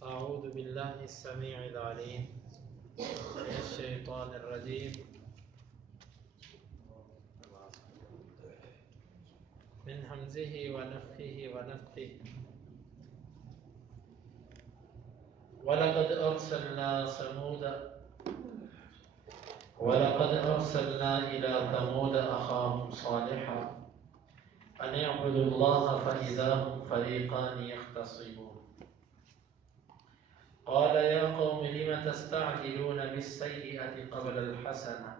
أعوذ بالله السميع العليم من الشيطان الرجيم من همزه ونفخه ونفثه ولقد أرسلنا إلى ثمود أخاهم صالحا أن اعبدوا الله فإذا هم فريقان يختصمون قال يا قوم لم تستعجلون بالسيئة قبل الحسنة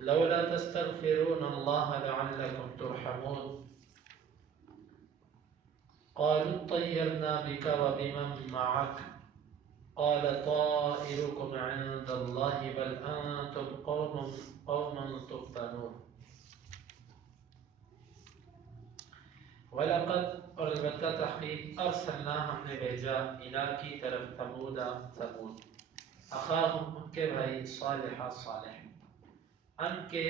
لولا تستغفرون الله لعلكم ترحمون قالوا طيرنا بك وبمن معك قال طائركم عند الله بل أنتم قوم تفتنون وَلَقَدْ اور البتہ تحقیق ارسلنا ہم نے بھیجا الہ کی طرف ثمود اخاہم ان کے بھائی صالح ان کے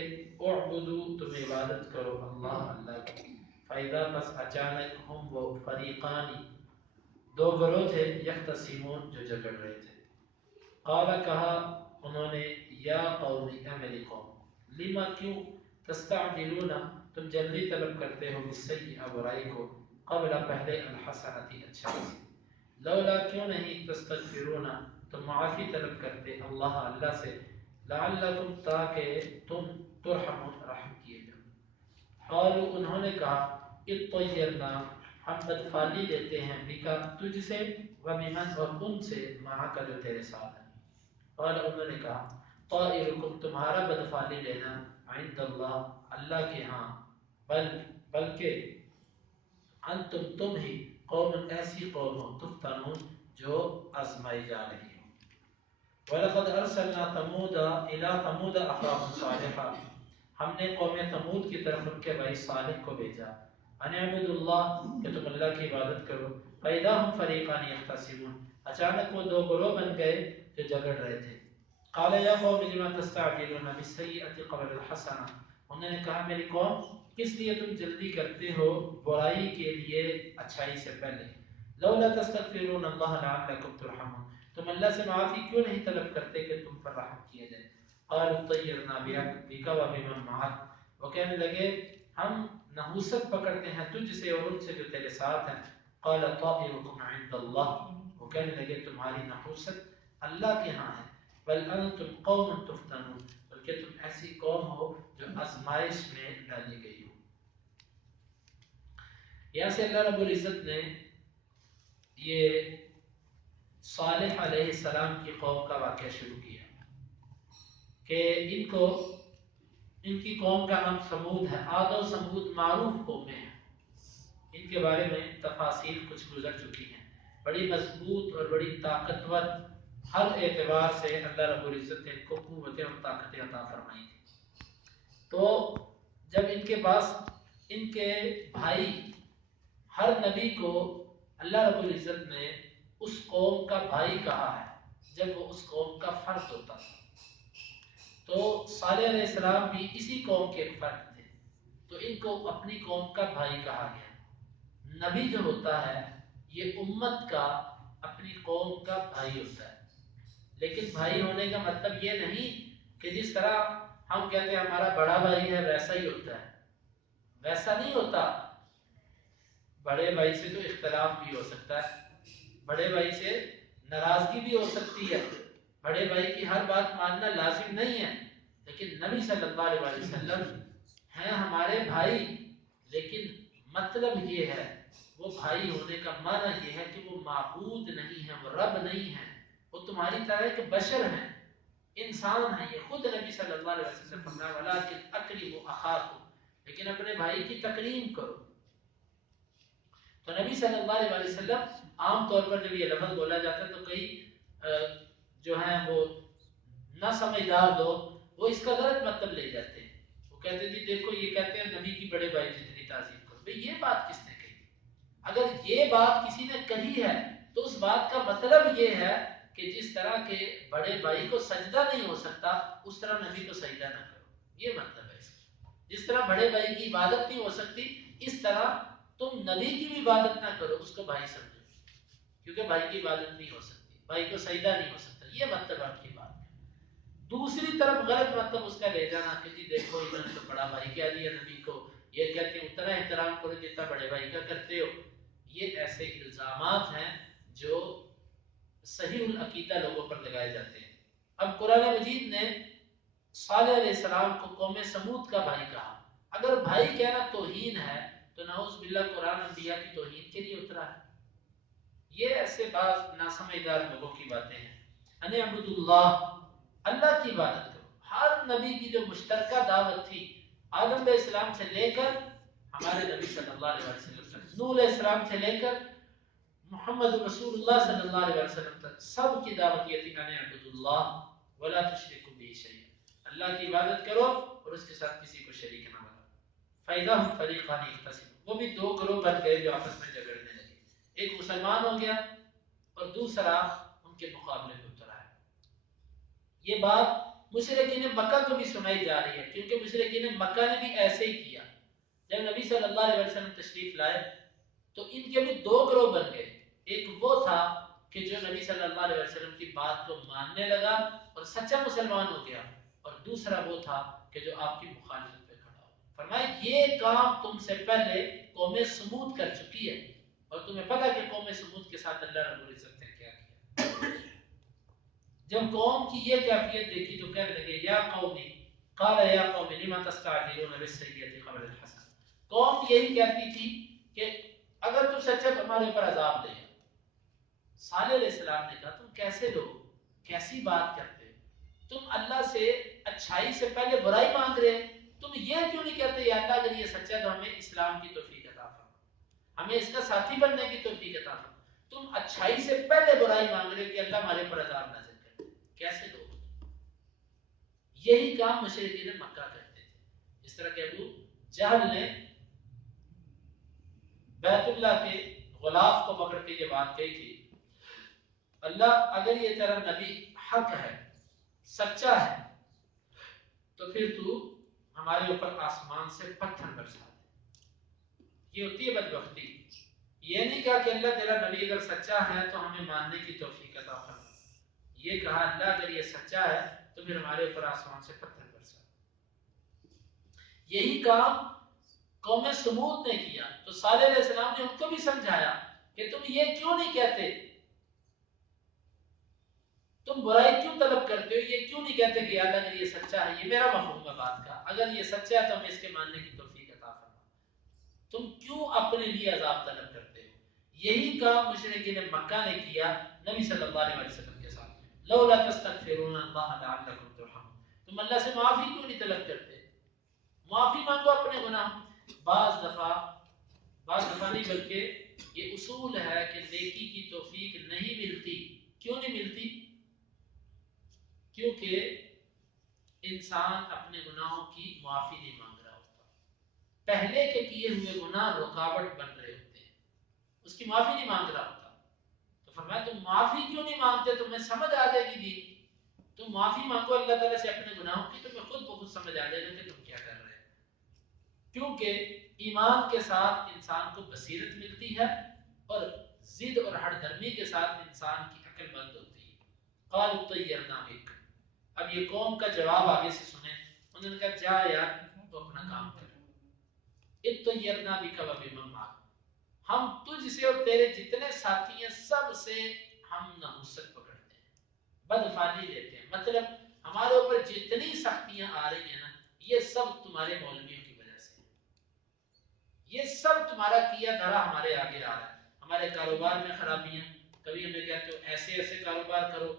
اعبدو تم عبادت کرو اللہ کی فَإِذَا پس اچانک ہم وہ فریقانی دو گروہ تھے یختصمون جو جھگڑ رہے تھے قال کہا انہوں نے یا قومی اے میری قوم لما کیوں تستعجلون تم جلدی طلب کرتے ہو بالسیئہ برائی کو قبل پہلے الحسنتی اچھائی سے لولا کیوں نہیں تستغفرون تم معافی طلب کرتے اللہ سے لعلکم تاکہ تم ترحمون رحم کیے جاؤ قالوا انہوں نے کہا اطیرنا ہم بدفالی لیتے ہیں بکا تجھ سے وبمن اور ان سے معاک جو تیرے ساتھ ہیں قال انہوں نے کہا طائرکم تمہارا بدفالی لینا عند اللہ کے ہاں بلکہ انتم تم ہی قوم ایسی قوم ہو تفتنون جو آزمائی جا رہی ہو وَلَقَدْ أَرْسَلْنَا ثَمُودَ إِلَىٰ ثَمُودَ أَخَاهُمْ صَالِحًا ہم نے قوم ثمود کی طرف ان کے بھائی صالح کو بھیجا ان اعبدوا اللہ کہ تم اللہ کی عبادت کرو فَإِذَا هُمْ فَرِيقَانِ يَخْتَصِمُونَ اچانک وہ دو گروہ بن گئے جو جھگڑ رہے تھے قال یا قوم لما تستعجلون بالسیئة قبل الحسنة انہوں نے کہا میری قوم کس لیے تم جلدی کرتے ہو برائی کے لیے اچھائی سے پہلے لولا تستغفرون اللہ لعلکم ترحمون تم اللہ سے معافی کیوں نہیں طلب کرتے کہ تم پر رحم کیا جائے قالوا طیرنا بک وبمن معک وہ کہنے لگے ہم نحوست پکڑتے ہیں تجھ سے اور ان سے جو تیرے ساتھ ہیں قال طائرکم عند اللہ وہ کہنے لگے تمہاری نحوست اللہ کے ہاں ہے بل انتم قوم تفتنون بلکہ تم ایسی قوم ہو جو آزمائش میں ڈالی گئی ہو یہاں سے اللہ رب العزت نے یہ صالح علیہ السلام کی قوم کا واقعہ شروع کیا کہ ان کی قوم کا نام سمود ہے عاد و سمود معروف قومیں ہیں ان کے بارے میں تفاصیل کچھ گزر چکی ہیں بڑی مضبوط اور بڑی طاقتور ہر اعتبار سے اللہ رب العزت نے ان کو قوتیں اور طاقتیں عطا فرمائی تھی تو جب ان کے پاس ان کے بھائی ہر نبی کو اللہ رب العزت نے اس قوم کا بھائی کہا ہے جب وہ اس قوم کا فرد ہوتا تھا تو صالح علیہ السلام بھی اسی قوم کے ایک فرد تھے تو ان کو اپنی قوم کا بھائی کہا گیا نبی جو ہوتا ہے یہ امت کا اپنی قوم کا بھائی ہوتا ہے لیکن بھائی ہونے کا مطلب یہ نہیں کہ جس طرح ہم کہتے ہیں ہمارا بڑا بھائی ہے ویسا ہی ہوتا ہے ویسا نہیں ہوتا بڑے بھائی سے تو اختلاف بھی ہو سکتا ہے بڑے بھائی سے ناراضگی بھی ہو سکتی ہے بڑے بھائی کی ہر بات ماننا لازم نہیں ہے لیکن نبی صلی اللہ علیہ وسلم ہیں ہمارے بھائی لیکن مطلب یہ ہے وہ بھائی ہونے کا معنی یہ ہے کہ وہ معبود نہیں ہے وہ رب نہیں ہے وہ تمہاری طرح ایک بشر ہیں انسان ہیں یہ خود نبی صلی اللہ علیہ وسلم نے فرمایا وَلَٰكِنْ أَكْرِمُوا أَخَاكُمْ لیکن اپنے بھائی کی تکریم کرو تو نبی صلی اللہ علیہ وسلم عام طور پر جب یہ لفظ بولا جاتا ہے تو کئی جو ہیں وہ نہ سمجھدار لوگ وہ اس کا غلط مطلب لے جاتے ہیں وہ کہتے ہیں جی دیکھو یہ کہتے ہیں نبی کی بڑے بھائی جتنی تعظیم کرو بھئی یہ بات کس نے کہی اگر یہ بات کسی نے کہی ہے تو اس بات کا مطلب یہ ہے کہ جس طرح کے بڑے بھائی کو سجدہ نہیں ہو سکتا اس طرح نبی کو سجدہ نہ کرو یہ مطلب ہے اس کا جس طرح بڑے بھائی کی عبادت نہیں ہو سکتی اس طرح تم نبی کی بھی عبادت نہ کرو اس کو بھائی سمجھو کیونکہ بھائی کی عبادت نہیں ہو سکتی، بھائی کو سجدہ نہیں ہو سکتا، یہ مطلب آپ کی بات ہے۔ دوسری طرف غلط مطلب اس کا لے جانا کہ جی دیکھو انہوں نے تو بڑا بھائی کہہ دیا نبی کو، یہ کہتے ہیں اتنا احترام کرو جتنا بڑے بھائی کا کرتے ہو۔ یہ ایسے الزامات ہیں جو صحیح العقیدہ لوگوں پر لگائے جاتے ہیں۔ اب قرآن مجید نے صالح علیہ السلام کو قوم سمود کا بھائی کہا، اگر بھائی کہنا توہین ہے تو نعوذ باللہ قرآن انبیاء کی توہین کے لیے اترا ہے۔ یہ ایسے بعض ناسمجھدار لوگوں کی باتیں ہیں۔ ان اعبدوا اللہ، اللہ کی عبادت کرو۔ ہر نبی کی جو مشترکہ دعوت تھی آدم علیہ السلام سے لے کر ہمارے نبی صلی اللہ علیہ وسلم تک، نوح علیہ السلام سے لے کر محمد رسول اللہ صلی اللہ علیہ وسلم تک، سب کی دعوت یہ تھی ان اعبدوا اللہ ولا تشرکوا به شیئا، اللہ کی عبادت کرو اور اس کے ساتھ کسی کو شریک نہ بناؤ۔ فَإِذَا هُمْ فَرِيقَانِ يَخْتَصِمُونَ، وہ بھی دو گروہ بن گئے جو آپس میں جھگڑنے لگے، ایک مسلمان ہو گیا اور دوسرا ان کے مقابلے میں اترا ہے۔ یہ بات مشرکین مکہ کو بھی سنائی جا رہی ہے، کیونکہ مشرکین مکہ نے بھی ایسے ہی کیا۔ جب نبی صلی اللہ علیہ وسلم تشریف لائے تو ان کے بھی دو گروہ بن گئے، ایک وہ تھا کہ جو نبی صلی اللہ علیہ وسلم کی بات کو ماننے لگا اور سچا مسلمان ہو گیا، اور دوسرا وہ تھا کہ جو آپ کی مخالفت پہ کھڑا ہو۔ فرمایا یہ کام تم سے پہلے قوم سمود کر چکی ہے، اور تمہیں پتہ کہ قوم سمود کے ساتھ اللہ رب العزت نے کیا کیا۔ جب قوم کی یہ کیفیت دیکھی تو کہنے لگے یا قومی، قال یا قوم لما تستعجلون بالسیئۃ قبل الحسنۃ، قوم یہی کہتی تھی کہ اگر تم سچا تو ہمارے اوپر عذاب دے۔ صالح علیہ السلام نے کہا تم کیسے لوگ، کیسی بات کرتے ہو، تم اللہ سے اچھائی سے پہلے برائی مانگ رہے، تم یہ کیوں نہیں کہتے یا اللہ اگر یہ سچا تو ہمیں اسلام کی توفیق عطا فرما، ہمیں اس کا ساتھی بننے کی توفیق عطا فرما، تم اچھائی سے پہلے برائی مانگ رہے کہ اللہ ہمارے اوپر عذاب نازل کرے، کیسے لوگ؟ یہی کام مشرکین مکہ کرتے تھے۔ اس طرح کہ ابو جہل نے بیت اللہ کے غلاف کو پکڑ کے یہ بات کہی تھی، اللہ اگر یہ تیرا نبی حق ہے، سچا ہے، تو پھر تو ہمارے اوپر آسمان سے پتھر برسا دے۔ یہ ہوتی ہے بدبختی۔ یہ نہیں کہا کہ اللہ تیرا نبی اگر سچا ہے تو ہمیں ماننے کی توفیق عطا فرما، یہ کہا اللہ اگر یہ سچا ہے تو پھر ہمارے اوپر آسمان سے پتھر برسا۔ یہی کام قوم سمود نے کیا تو صالح علیہ السلام نے ان کو بھی سمجھایا کہ تم یہ کیوں نہیں کہتے، تم برائی کیوں طلب کرتے ہو، یہ کیوں نہیں کہتے کہ اللہ اگر یہ سچا ہے، یہ میرا مفہوم ہے بات کا، اگر یہ سچا ہے تو ہمیں اس کے ماننے کی توفیق عطا فرما، تم کیوں اپنے لیے عذاب طلب کرتے ہو۔ یہی کام مشرکین مکہ نے کیا نبی صلی اللہ علیہ وسلم کے ساتھ، لولا تستغفرون اللہ لعلکم ترحمون، تم اللہ سے معافی کیوں نہیں طلب کرتے، معافی مانگو اپنے گناہ۔ بعض دفعہ نہیں بلکہ یہ اصول ہے کہ نیکی کی توفیق نہیں ملتی، کیوں نہیں ملتی؟ کیونکہ انسان اپنے گناہوں کی معافی نہیں مانگ رہا ہوتا، پہلے کے کیے ہوئے گناہ رکاوٹ بن رہے ہوتے ہیں، اس کی معافی نہیں مانگ رہا ہوتا۔ تو فرمایا تم معافی کیوں نہیں مانگتے، تمہیں سمجھ آ جائے گی دین، تم معافی مانگو اللہ تعالیٰ سے اپنے گناہوں کی، تمہیں خود بخود سمجھ آ جائے گا کہ تم کیا کر رہے ہیں۔ کیونکہ ایمان کے ساتھ انسان کو بصیرت ملتی ہے اور ضد اور ہٹ دھرمی کے ساتھ انسان کی عقل بند ہوتی ہے۔ قالوا طیرنا بک، اب یہ قوم کا جواب آگے سے سنیں، انہوں نے کہا جا یار تو اپنا کام کر، اطیرنا بک وبمن معک، ہم تجھ سے اور تیرے جتنے ساتھی ہیں سب سے ہم نحوست پکڑتے ہیں، بدفالی لیتے ہیں، مطلب ہمارے اوپر جتنی سختیاں آ رہی ہیں نا یہ سب تمہارے مولویوں کی وجہ سے، یہ سب تمہارا کیا دھرا ہمارے آگے آ رہا ہے، ہمارے کاروبار میں خرابیاں، کبھی ہمیں کہتے ہو ایسے ایسے کاروبار کرو،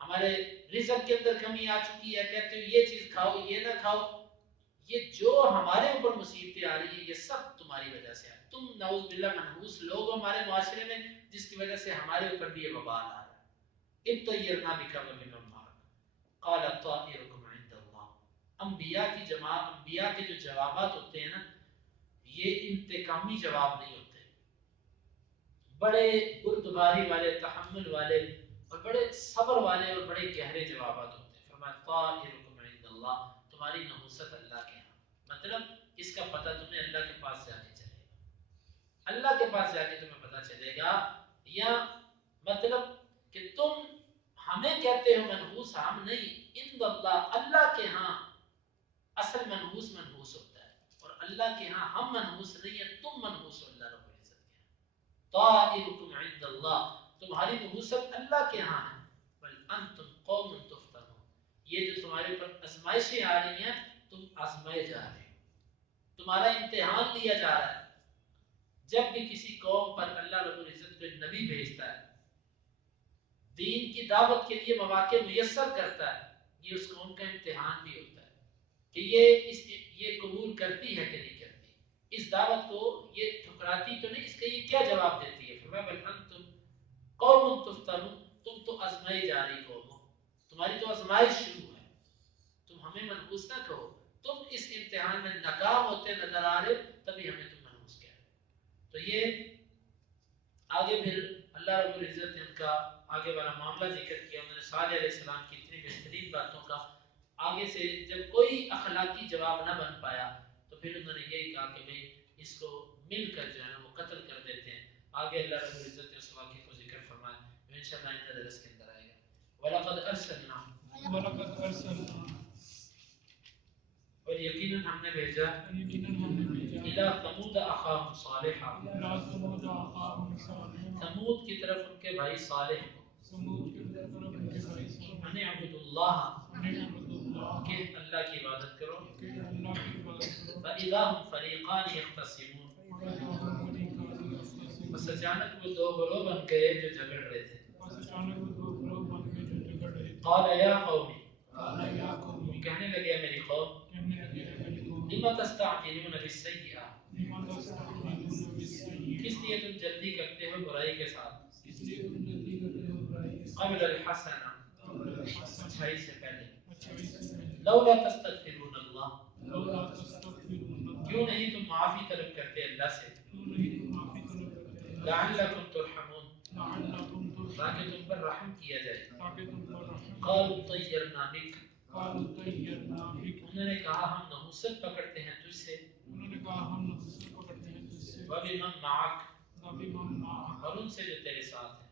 ہمارے رزق کے اندر کمی آ چکی ہے، کہتے ہو یہ چیز کھاؤ یہ نہ کھاؤ، یہ جو ہمارے اوپر مصیبتیں آ رہی ہیں یہ سب تمہاری وجہ سے آ، تم نعوذ باللہ منحوس لوگ ہمارے معاشرے میں جس کی وجہ سے ہمارے اوپر بھی یہ وبال آ رہا ہے۔ اطیرنا بک وبمن معک قال طائرکم عند اللہ، انبیاء کی جماعت، انبیاء کے جو جوابات ہوتے ہیں نا یہ انتقامی جواب نہیں ہوتے، بڑے بردباری والے، تحمل والے اور بڑے صبر والے اور بڑے گہرے جوابات ہوتے ہیں۔ فرمایا طائرکم عند اللہ، تمہاری نحوست اللہ کے ہاں، مطلب اس کا پتہ تمہیں اللہ کے پاس جا کے چلے گا، اللہ کے پاس جا کے تمہیں پتہ چلے گا، یا مطلب کہ تم ہمیں کہتے ہو منحوس، ہم نہیں، ان اللہ، اللہ کے ہاں اصل منحوس منحوس ہوتا ہے، اور اللہ کے ہاں ہم منحوس نہیں ہیں، تم منحوس ہو اللہ رب العزت کے ہاں۔ طائرکم عند اللہ، تمہاری نحوست اللہ کے ہاں ہے، بل انتم قوم تفتنون، یہ جو تمہارے اوپر آزمائشیں آ رہی ہیں، تم آزمائے جا رہے ہو، تمہارا امتحان لیا جا رہا ہے۔ جب بھی کسی قوم پر اللہ رب العزت کوئی نبی بھیجتا ہے، دین کی دعوت کے لیے مواقع میسر کرتا ہے، یہ اس قوم کا امتحان بھی ہوتا ہے کہ یہ قبول کرتی ہے کہ نہیں کرتی، اس دعوت کو یہ ٹھکراتی تو نہیں، اس کا یہ کیا جواب دیتی ہے۔ فرمایا بل انتم قوم تفتنون، تم تو آزمائی جا رہی قوم ہو، تمہاری تو آزمائش شروع ہے، تم ہمیں منحوس نہ کہو، تم اس امتحان میں ناکام ہوتے نظر آ رہے تبھی ہمیں تم منحوس کہہ رہے۔ تو یہ آگے پھر اللہ رب العزت نے ان کا آگے والا معاملہ ذکر کیا، انہوں نے صالح علیہ السلام کی اتنی بہترین باتوں کا آگے سے جب کوئی اخلاقی جواب نہ بن پایا تو پھر انہوں نے یہی کہا کہ بھئی اس کو مل کر جو ہے نا وہ قتل کر دیتے ہیں۔ آگے اللہ رب العزت نے اس واقعے کو ذکر فرمایا جو انشاءاللہ آئندہ درس کے اندر آئے گا۔ وَلَقَدْ أَرْسَلْنَا، اور یقیناً ہم نے بھیجا اِلَىٰ ثَمُودَ أَخَاهُمْ صَالِحًا، ثمود کی طرف ان کے بھائی صالح کو، ان اعبدوا اللہ، کہ اللہ کی عبادت کرو، فَإِذَا هُمْ فَرِيقَانِ يَخْتَصِمُونَ، بس اچانک وہ دو گروہ بن گئے جو جھگڑ رہے تھے۔ قال یا قومی، کہنے لگے میری قوم، لِمَ تَسْتَعْجِلُونَ بِالسَّيِّئَةِ، کس لیے تم جلدی کرتے ہو برائی کے ساتھ، قبل الحسنہ، اچھائی سے پہلے، لولا تستغفرون اللہ، کیوں نہیں تم معافی طلب کرتے اللہ سے، لعلکم ترحمون، تاکہ تم پر رحم کیا جائے، قالوا طیرنا بک، انہوں نے کہا ہم نحوست پکڑتے ہیں تجھ سے، وبمن معک، اور ان سے جو تیرے ساتھ ہیں،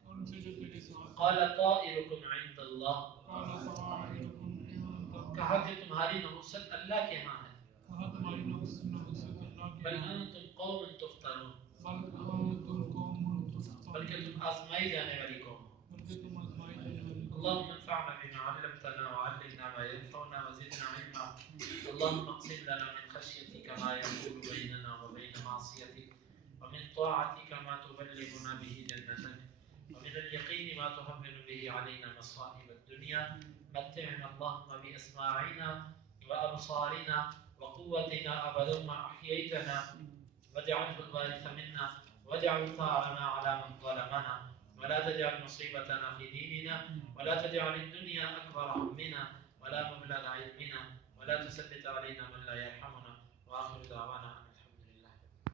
قال طائرکم عند اللہ، کہا کہ تمہاری نحوست اللہ کے ہاں ہے، بل انتم قوم تفتنون، بلکہ تم آزمائی جانے والی قوم ہو۔ اللهم انفعنا بما علمتنا وعلمنا ما ينفعنا وزدنا علما، اللهم اقسم لنا من خشيتك ما يحول بيننا وبين معصيتك، ومن طاعتك ما تبلغنا به جنتك، ومن اليقين ما تهون به علينا مصائب الدنيا، متعنا اللهم بأسماعنا وأبصارنا وقوتنا أبدا ما أحييتنا، واجعله الوارث منا، واجعل ثارنا على من ظلمنا، ولا تجعل مصيبتنا في ديننا، ولا تجعل الدنيا أكبر همنا ولا مبلغ علمنا، ولا تسلط علينا من لا يرحمنا، وآخر دعوانا